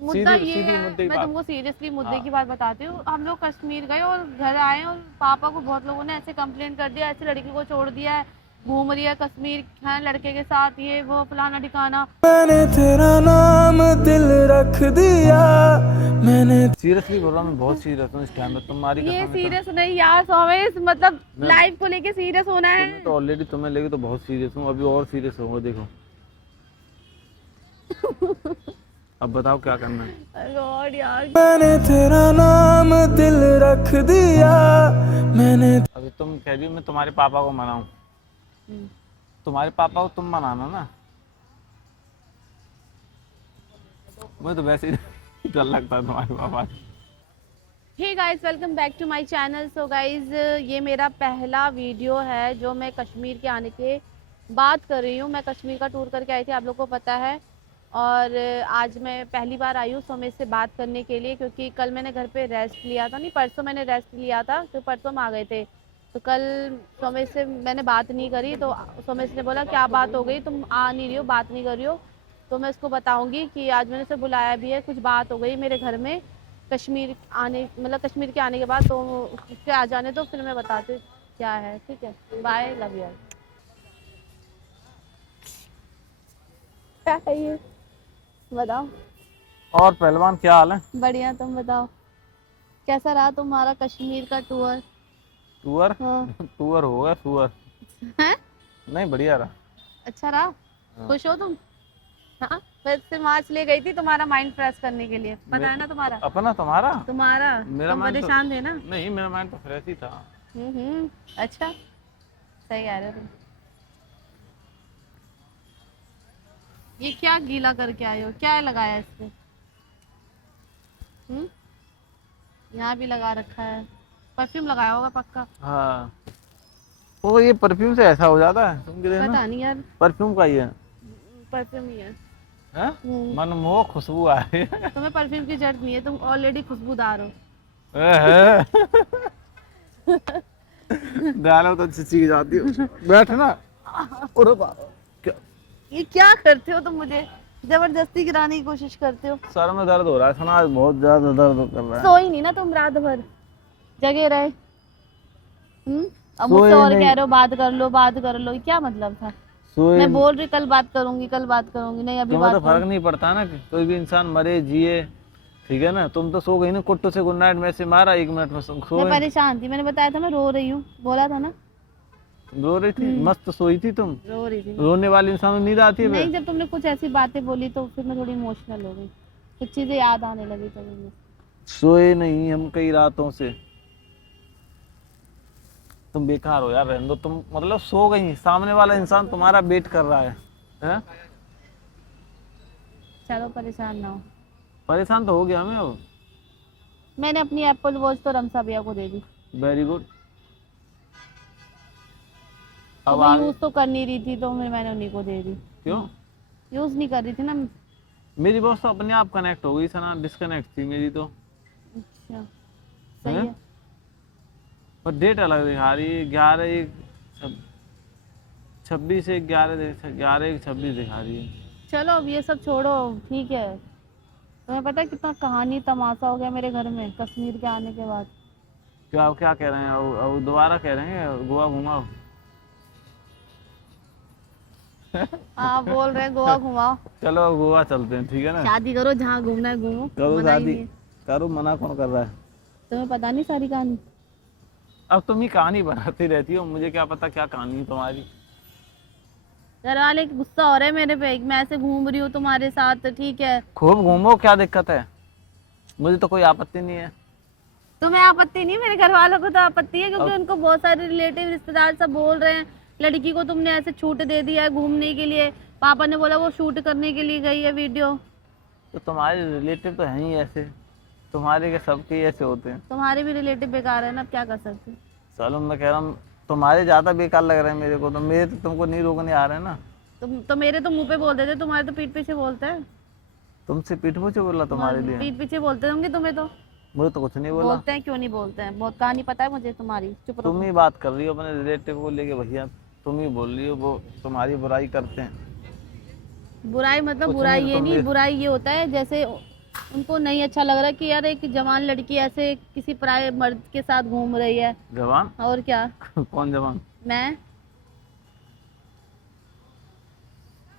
मुद्दा ये सीधी है, मुद्दे की मैं बात। तुमको सीरियसली मुद्दे हाँ। की बात बताती हूँ। हम लोग कश्मीर गए और घर आए और पापा को बहुत लोगों ने ऐसे कंप्लेंट कर दिया, ऐसे लड़की को छोड़ दिया है, घूम रही है कश्मीर है लड़के के साथ, ये वो फलाना ठिकाना। मैंने तेरा नाम दिल रख दिया। मैंने सीरियसली बोल रहा हूँ, मैं बहुत सीरियस हूँ इस टाइम पे, तुम्हारी ये कसम है तो। सीरियस नहीं यार सोमेश, मतलब मैं लाइफ को लेके सीरियस होना तुम्हें तो है। ऑलरेडी, तुम्हें लेके तो बहुत सीरियस हूँ, अभी और सीरियस होगा देखो। अब बताओ क्या करना है। गॉड यार। मैंने तेरा नाम दिल रख दिया। मैंने अभी तुम कह रही हो मैं तुम्हारे पापा को मनाऊं, तुम्हारे पापा को तुम मनाना ना, मुझे तो वैसे ही डर लगता है तुम्हारे पापा से। Hey guys, welcome back to my channel. So guys, ये मेरा पहला वीडियो है जो मैं कश्मीर के आने के बाद कर रही हूँ। मैं कश्मीर का टूर करके आई थी, आप लोगों को पता है। और आज मैं पहली बार आई हूँ सोमेश से बात करने के लिए, क्योंकि कल मैंने घर पे रेस्ट लिया था, नहीं परसों मैंने रेस्ट लिया था, तो परसों हम आ गए थे। तो कल सोमेश से मैंने बात नहीं करी, तो सोमेश ने बोला क्या बात हो गई, तुम आ नहीं रही हो, बात नहीं कर रही हो। तो मैं उसको बताऊंगी कि आज मैंने उसे बुलाया भी है, कुछ बात हो गई मेरे घर में कश्मीर आने, मतलब कश्मीर के आने के बाद। तो उसके आ जाने तो फिर मैं बताती हूँ क्या है, ठीक है। Bye, love you. क्या है ये, बताओ। और पहलवान क्या हाल है? बढ़िया, तुम बताओ कैसा रहा तुम्हारा कश्मीर का टूर? टूर? हाँ। टूर होगा टूर। हैं? नहीं बढ़िया रहा। अच्छा रहा? हाँ। खुश हो तुम? हाँ, वैसे मार्च ले गई थी तुम्हारा माइंड फ्रेश करने के लिए, पता है ना तुम्हारा। अपना तुम्हारा? तुम्हारा मेरा तुम माइंड तो परेशान थे ना। नहीं, मेरा माइंड तो फ्रेश ही था। अच्छा, सही कह रहे हो तुम। ये क्या गीला करके आए हो, क्या लगाया है इस पे? यहाँ भी लगा रखा है, परफ्यूम लगाया होगा पक्का। हाँ, वो ये परफ्यूम से ऐसा हो जाता है, तुम गिरे ना। पता नहीं यार, परफ्यूम का ही है। परफ्यूम ही है। हैं? हम्म, मनमोहक खुशबू आ रही है। तुम्हें परफ्यूम की जरूरत नहीं है, तुम ऑलरेडी खुशबूदार हो। डालो तो अच्छी चीज आती है। बैठ ना। अरे बाप, क्या ये क्या करते हो तुम, मुझे जबरदस्ती गिराने की कोशिश करते हो। सर में दर्द हो रहा है, सुना आज बहुत ज्यादा दर्द कर रहा है। सोई नहीं ना तुम रात भर, जगे रहे। अब मुझसे सोए और नहीं, कह रहे हो बात कर लो बात कर लो, क्या मतलब था? सोए मैं बोल रही कल बात करूंगी, कल बात करूंगी, नहीं अभी तुम्हें बात तो फर्क करूंगी। नहीं पड़ता ना कि कोई भी इंसान मरे जिए, ठीक है ना। तुम तो सो गई ना, कुट्टू से गुड नाइट मैसेज मारा, 1 मिनट में मैं सोए। परेशान थी, मैंने बताया था मैं रो रही हूँ, बोला था ना। रो रही थी, मस्त सोई थी तुम। रो रही थी रोने वाले इंसान को नींद आती है नहीं, फिर? जब तुमने कुछ ऐसी बातें बोली तो फिर मैं थोड़ी इमोशनल हो गई, कुछ चीजें याद आने लगी तो मुझे। सोए नहीं हम कई रातों से। तुम बेकार हो यार, रहने दो तुम, मतलब सो गई, सामने वाला इंसान तुम्हारा वेट कर रहा है, हैं? चलो परेशान ना हो। परेशान तो हो गया हमें अब। मैंने अपनी एप्पल वॉच तो रमसा भैया को दे दी। Very good. तो अब मैं आगे यूज तो कर नहीं रही थी, तो फिर मैंने उन्हीं को दे दी। क्यों? यूज नहीं कर रही थी ना। मेरी बॉस तो अपने आप कनेक्ट हो गई, सना डिस्कनेक्ट थी मेरी तो। अच्छा, सही हैं? है। पर डेट अलग दिखा रही है, 11/1/26 दिखा रही है। चलो अब ये सब छोड़ो, ठीक है। तुम्हें पता है कितना कहानी तमाशा हो गया मेरे घर में कश्मीर के आने के बाद। क्या क्या कह रहे हैं? अब दोबारा कह रहे हैं गोवा घुमाओ। हाँ, बोल रहे हैं गोवा घुमाओ। चलो अब गोवा चलते हैं, ठीक है ना। शादी करो, जहाँ घूमना है घूमो, करो मना ही शादी, नहीं है। करो, मना कौन कर रहा है? तुम्हें पता नहीं सारी कहानी? अब तुम ही कहानी बनाती रहती हो, मुझे क्या पता क्या कहानी है तुम्हारी। घर वाले गुस्सा हो रहे हैं मेरे पे, मैं ऐसे घूम रही हूँ तुम्हारे साथ, ठीक है। खूब घूमो, क्या दिक्कत है, मुझे तो कोई आपत्ति नहीं है। तुम्हें आपत्ति नहीं, मेरे घर वालों को तो आपत्ति है, क्योंकि अब उनको बहुत सारे रिलेटिव रिश्तेदार सब बोल रहे हैं लड़की को तुमने ऐसे छूट दे दिया है घूमने के लिए। पापा ने बोला वो शूट करने के लिए गई है वीडियो। तो तुम्हारे रिलेटिव तो हैं ही ऐसे, तुम्हारे के सबके ही ऐसे होते हैं। तुम्हारे भी रिलेटिव बेकार है ना, अब क्या कर सकते हैं। चलो मैं कह रहा हूँ तुम्हारे ज्यादा बेकार लग रहे हैं मेरे को, तो मेरे तो तुमको नहीं रोकने आ रहे हैं ना। तुम तो मेरे तो मुंह पे बोल देते, तुम्हारे तो पीठ पीछे बोलते हैं। तुमसे पीठ पीछे बोला तुम्हारे लिए? पीठ पीछे बोलते होंगे तुम्हें तो। मुझे तो कुछ नहीं बोला। बोलते हैं, क्यों नहीं बोलते हैं, बहुत कहानी पता है मुझे तुम्हारी, चुप तुम रहो। ही बात कर रही हो अपने रिलेटिव को लेके भैया, तुम ही बोल रही हो वो तुम्हारी बुराई करते हैं। बुराई मतलब कुछ बुराई नहीं, ये तुम नहीं, ये बुराई ये होता है जैसे उनको नहीं अच्छा लग रहा कि यार एक जवान लड़की ऐसे किसी पराये मर्द के साथ घूम रही है। जवान? और क्या। कौन जवान? मैं।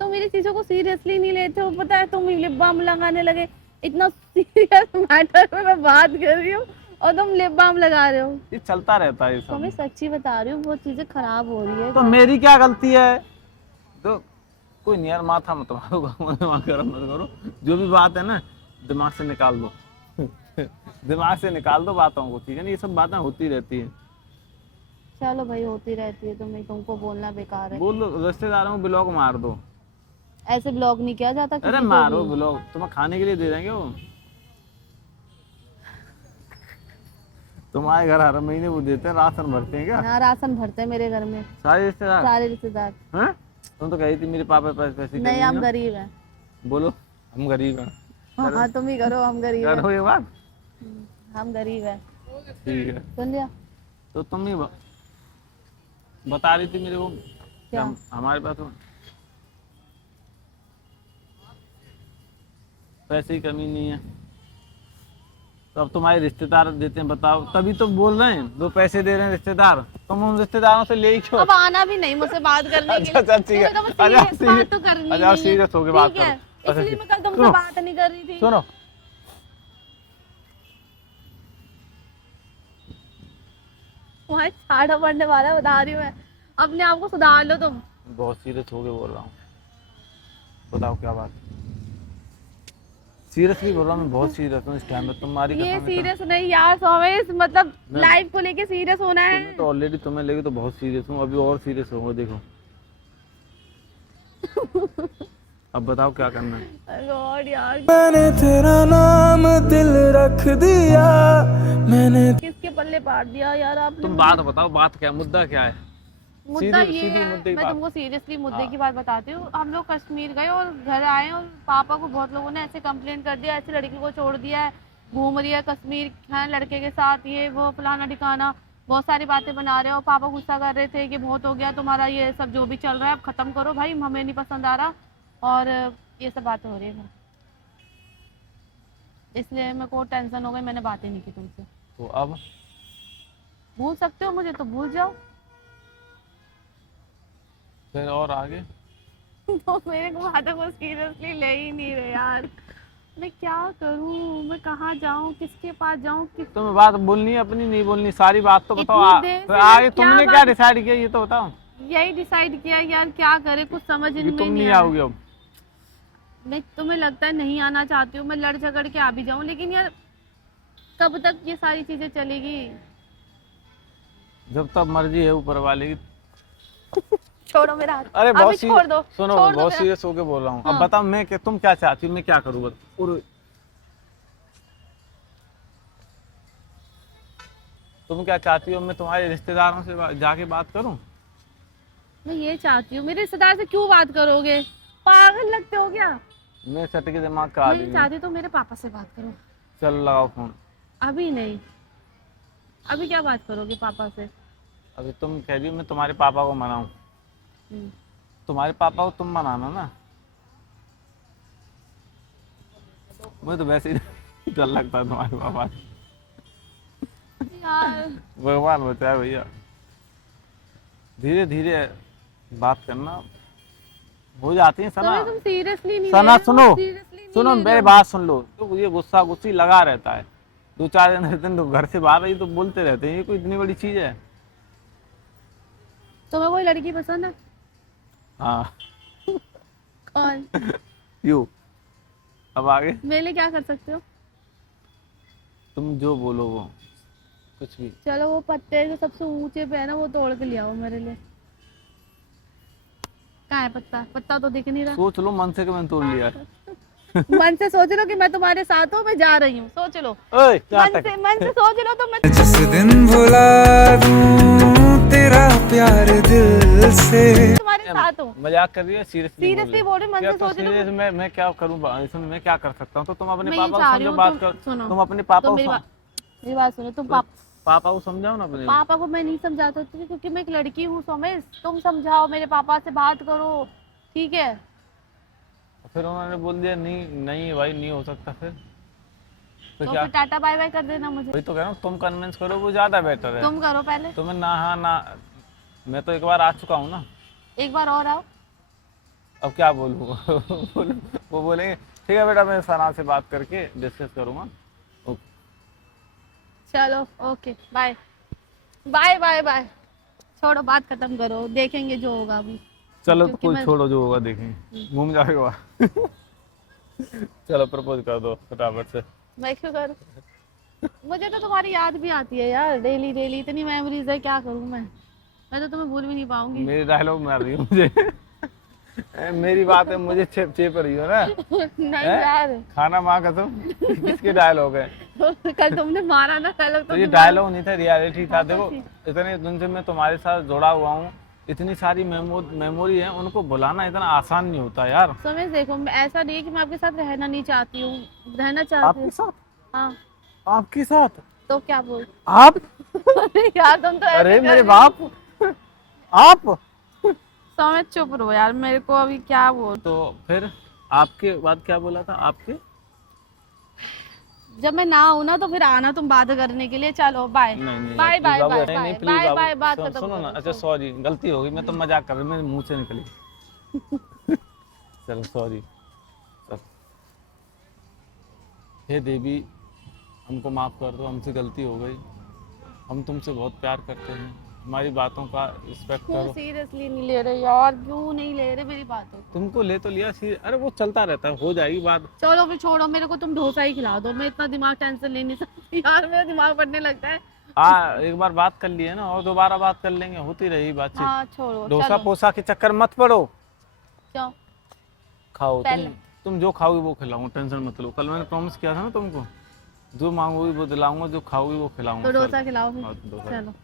तो मेरी चीजों को सीरियसली नहीं लेते हो, पता है। तुम लिप बाम लगाने लगे, इतना सीरियस मैटर में मैं बात कर रही हूँ और तुम लिप बाम लगा रहे हो। ये चलता रहता है ये तो मैं सब। सच्ची बता रही हूँ, बहुत चीजें खराब हो रही है। तो मेरी क्या गलती है? तो कोई नहीं यार, माथा मत मारो, दिमाग गरम मत करो। जो भी बात है ना, दिमाग से निकाल दो। दिमाग से निकाल दो बातों को, ठीक है ना। ये सब बातें होती रहती है। चलो भाई, होती रहती है, तुमको बोलना बेकार है। बोल दो रिश्तेदारों को, ब्लॉक मार दो। ऐसे ब्लॉग नहीं किया जाता अरे किसी को मारो भी। ब्लॉक, तुम्हें खाने के लिए दे देंगे वो। तुम्हारे घर हर महीने वो देते हैं, राशन भरते हैं क्या? हाँ, राशन भरते हैं मेरे घर में सारे रिश्तेदार? सारे रिश्तेदार। हाँ? तुम तो कही थी मेरे पापा के पास पैसे नहीं, हम गरीब हैं। बोलो हम गरीब हैं। हाँ, तुम ही करो, हम गरीब हैं। करो ये बात। हम गरीब हैं। ठीक है, सुन लिया। तो तुम ही बता रही थी मेरे को क्या? हमारे पास तो पैसे की कमी नहीं है। तो अब तुम्हारे रिश्तेदार देते हैं, बताओ। तभी तो बोल रहे हैं, दो पैसे दे रहे हैं रिश्तेदार, तुम उन रिश्तेदारों से ले ही क्यों? अब आना भी नहीं मुझसे बात करने के लिए। अच्छा ठीक है। तुम्हें तो serious बात तो करनी अच्छा नहीं है। सीरियस होके बात ठीक है, करो। अच्छा, इसलिए मैं कल तुमसे सुनो। बात नहीं कर रही थी। सुनो, तुम्हारे छाड़ा पड़ने वाला है, बता रही हूँ मैं। अपने आप को सुधार लो तुम। बहुत सीरियस होके बोल रहा हूँ, बताओ क्या बात। सीरियसली बोल रहा हूँ, मैं बहुत सीरियस हूँ इस टाइम में। तुम्हारी ये कसम है, सीरियस नहीं यार सोमेश, मतलब मैं- लाइफ को लेके सीरियस होना है। मैं तो ऑलरेडी तुम्हें लेके तो बहुत सीरियस हूँ, अभी और सीरियस होगा, देखो। अब बताओ क्या करना है। गॉड यार, मैंने तेरा नाम दिल रख दिया, मैंने किसके पल्ले पाट दिया यार आपने। तुम बात बताओ, बात क्या है, मुद्दा क्या है? मुद्दा सीधी- ये सीधी है, मुद्दे की मैं बात। तुमको सीरियसली मुद्दे हाँ। की बात बताती हूँ। हम लोग कश्मीर गए और घर आए और पापा को बहुत लोगों ने ऐसे कंप्लेंट कर दिया, ऐसे लड़की को छोड़ दिया है, घूम रही है कश्मीर है लड़के के साथ, ये वो फलाना ठिकाना, बहुत सारी बातें बना रहे हो। पापा गुस्सा कर रहे थे कि बहुत हो गया तुम्हारा, ये सब जो भी चल रहा है अब खत्म करो भाई, हमें नहीं पसंद आ रहा। और ये सब बातें हो रही है, इसलिए मेरे को टेंशन हो गई, मैंने बातें नहीं की तुमसे। तो अब भूल सकते हो मुझे तो भूल जाओ। फिर और आगे? तो मेरे को बातों को सीरियसली ले ही नहीं रहे यार। मैं क्या करूं, मैं कहाँ जाऊं, किसके पास जाऊं, तुम्हें बात बोलनी है अपनी, नहीं बोलनी, सारी बात तो बताओ। इतनी देर से फिर मैं आगे क्या तुमने बात- क्या डिसाइड किया ये तो बताओ। यही डिसाइड किया यार, क्या करे, कुछ समझ कि में तुम नहीं नहीं आ रहा। आओगे अब? मैं, तुम्हें लगता है नहीं आना चाहती हूँ, मैं लड़ झगड़ के आ भी जाऊं, लेकिन यार कब तक ये सारी चीजें चलेगी। जब तक मर्जी है ऊपर वाले की। छोड़ो मेरा हाथ। अरे अभी बहुत छोड़ दो, सुनो, छोड़ दो बहुत मेरा। सीरियस होके बोल रहा हूँ। अब हाँ। बताओ मैं क्या, तुम क्या चाहती हो, मैं क्या करूँ बताओ। तुम क्या चाहती हो, मैं तुम्हारे रिश्तेदारों से जाके बात करूं? मैं ये चाहती हूँ, मेरे रिश्तेदार से क्यों बात करोगे, पागल लगते हो क्या। मैं सट के दिमाग का मैं आदमी ये हूं। चाहती तो मेरे पापा से बात करो। चल लगाओ फोन। अभी नहीं, अभी क्या बात करोगे पापा से। अभी तुम कह रही हो मैं तुम्हारे पापा को मनाऊं। हम्म। तुम्हारे पापा को तुम मनाना ना, मुझे तो वैसे ही डर लगता है तुम्हारे पापा से। यार भगवान बचाए भैया। धीरे धीरे बात करना, हो जाती है सना। तुम सीरियसली नहीं सना ले रहे हो, सुनो, seriously नहीं सुनो ले मेरी रहे हो। बात सुन लो। तो ये गुस्सा गुस्सी लगा रहता है, 2-4 दिन रहते हैं तो घर से बाहर ही तो बोलते रहते हैं, ये कोई इतनी बड़ी चीज है? तुम्हें कोई लड़की पसंद है? हाँ। कौन? यू। अब आगे मेरे लिए क्या कर सकते हो? तुम जो बोलो वो, कुछ भी। चलो वो पत्ते जो सबसे ऊंचे पे है ना, वो तोड़ के ले आओ मेरे लिए। कहाँ है पत्ता? पत्ता तो दिख नहीं रहा। सोच लो मन से कि मैंने तोड़ लिया है। मन से सोच लो कि मैं तुम्हारे साथ हूँ, मैं जा रही हूँ, सोच लो। ओए क्या तक? मन से सोच लो तो मैं जिस दिन भुला दूं तेरा प्यार दिल से। तुम्हारे साथ हूँ। मजाक कर रही है? सीरियसली सीरियसली बोल रही, मन से सोच लो। सीरियस मैं क्या करूं? सुन मैं क्या कर सकता हूं? तो तुम अपने मैं ये पापा चाह को रही समझो, हूँ, बात तुम कर। सुनो। तुम अपने पापा तो को मेरी बात सुनो, तुम पापा को समझाओ ना अपने। पापा को मैं नहीं समझा सकती क्योंकि मैं एक लड़की हूँ सोमेश। तुम समझाओ, मेरे पापा से बात करो, ठीक है। फिर उन्होंने बोल दिया नहीं नहीं भाई नहीं हो सकता, फिर तो क्या फिर टाटा बाय बाय कर देना मुझे। वही तो कह रहा हूँ, तुम कन्विंस करो वो ज्यादा बेटर है। तुम करो पहले, तुम्हें ना, हाँ ना, मैं तो एक बार आ चुका हूँ ना, एक बार और आओ। अब क्या बोलूँ वो बोलेंगे ठीक है बेटा, मैं सना से बात करके डिस्कस करूंगा। ओके। चलो okay bye bye bye bye. छोड़ो बात खत्म करो, देखेंगे जो होगा अभी। चलो तो क्योंकि कोई मैं छोड़ो, जो होगा देखेंगे, घूम जाएगा वहाँ। चलो प्रपोज कर दो फटाफट से। मैं क्यों करूँ? मुझे तो तुम्हारी याद भी आती है यार, डेली डेली इतनी मेमोरीज है, क्या करूँ मैं तो तुम्हें भूल भी नहीं पाऊंगी। मेरी डायलॉग मार रही हो मुझे। मेरी बात है, मुझे चेप रही हो ना। नहीं हैं? यार। खाना माँ कसम। किसके डायलॉग है? कल तुमने मारा ना डायलॉग, तो ये तुम्हारा- डायलॉग नहीं था, रियलिटी था। हाँ, तो देखो ठीक। इतने दिन से मैं तुम्हारे साथ जुड़ा हुआ हूँ, इतनी सारी मेमोरी है, उनको भुलाना इतना आसान नहीं होता यार। समझ देखो, ऐसा नहीं है कि मैं आपके साथ रहना नहीं चाहती हूँ, रहना चाहती आपके हूँ। साथ? हाँ आपके साथ? तो क्या बोल। आप? अरे यार तुम तो ऐसे अरे कर मेरे रही बाप, हो। आप? समझ चुप रहो यार, मेरे को अभी क्या बोल। तो फिर आपके बाद क्या बोला था आपके? जब मैं ना हूं ना तो फिर आना तुम बात करने के लिए। चलो बाय नहीं बाय प्लीज बाय बाबू, बाय नहीं नहीं बाय प्लीज बाय बाबू, बाय, बात खत्म सुनो ना। करो। अच्छा सॉरी, गलती हो गई, मैं तो मजाक कर रहा हूँ, मेरे मुंह से निकली। चलो सॉरी। हे देवी, हमको माफ कर दो, हमसे गलती हो गई, हम तुमसे बहुत प्यार करते हैं, हमारी बातों का रिस्पेक्ट क्यों करो। सीरियसली नहीं ले रहे यार, क्यों नहीं ले रहे मेरी बातों को? तुमको ले तो लिया सी, अरे वो चलता रहता है, हो जाएगी बात। चलो फिर छोड़ो, मेरे को तुम डोसा ही खिला दो, मैं इतना दिमाग टेंशन ले नहीं सकती यार, मेरा दिमाग बढ़ने लगता है। हाँ एक बार बात कर लिए ना, और दोबारा बात कर लेंगे, होती रही बातचीत। हाँ छोड़ो डोसा चलो। पोसा के चक्कर मत पड़ो, क्यों? खाओ पहले। तुम जो खाओगी वो खिलाऊंगा, टेंशन मत लो। कल मैंने प्रॉमिस किया था ना तुमको, जो मांगोगी वो दिलाऊंगा, जो खाओगी वो खिलाऊंगा। तो डोसा खिलाओ हाँ, फिर। डोसा। चलो